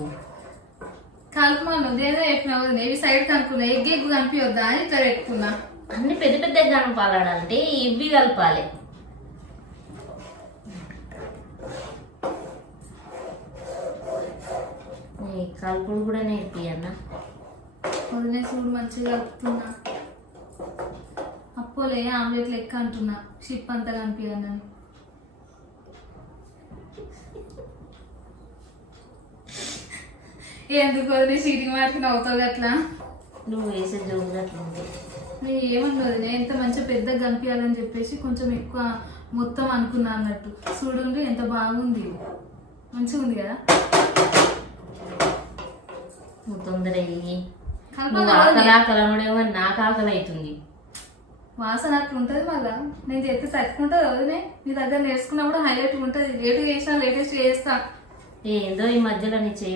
నాకు. కలుపుమను దేదో చెప్పినావు ఇవి సైడ్ కనుక్కున్నా ఎగ్ ఎగ్ కనిపించొద్దా అని ఇట్లా పెట్టుకున్నా. అన్ని పెద్ద పెద్ద కలపాలంటే ఇవి కలపాలి. కలుపుడు కూడా నేర్పియన్న. వదిలే చూడు మంచిగా కలుపుతున్నా. అప్పోలే ఆమ్లెట్ లెక్క అంటున్నా షిప్ అంతా కనిపించదని. ఎందుకు వదిలే చీటింగ్ వాటికి నవ్వుతావు అట్లా. నువ్వు వేసే జోకులు అట్లా నేను ఏమన్నా వదిలే ఎంత మంచిగా పెద్దగా కనిపించాలని చెప్పేసి కొంచెం ఎక్కువ మొత్తం అనుకున్నా అన్నట్టు. చూడండి ఎంత బాగుంది, మంచిగా ఉంది కదా. నువ్వు తొందర ఆకలి ఆకలి అనడేమో నాకు ఆకలి అవుతుంది. వాసన అట్లా ఉంటుంది. మళ్ళా నేను చేస్తే తట్టుకుంటుంది వదిలే. నీ దగ్గర నేర్చుకున్నా కూడా హైలైట్ ఉంటుంది. లేటుగా చేసినా లేటెస్ట్ చేస్తా. ఏందో ఈ మధ్యలో నీ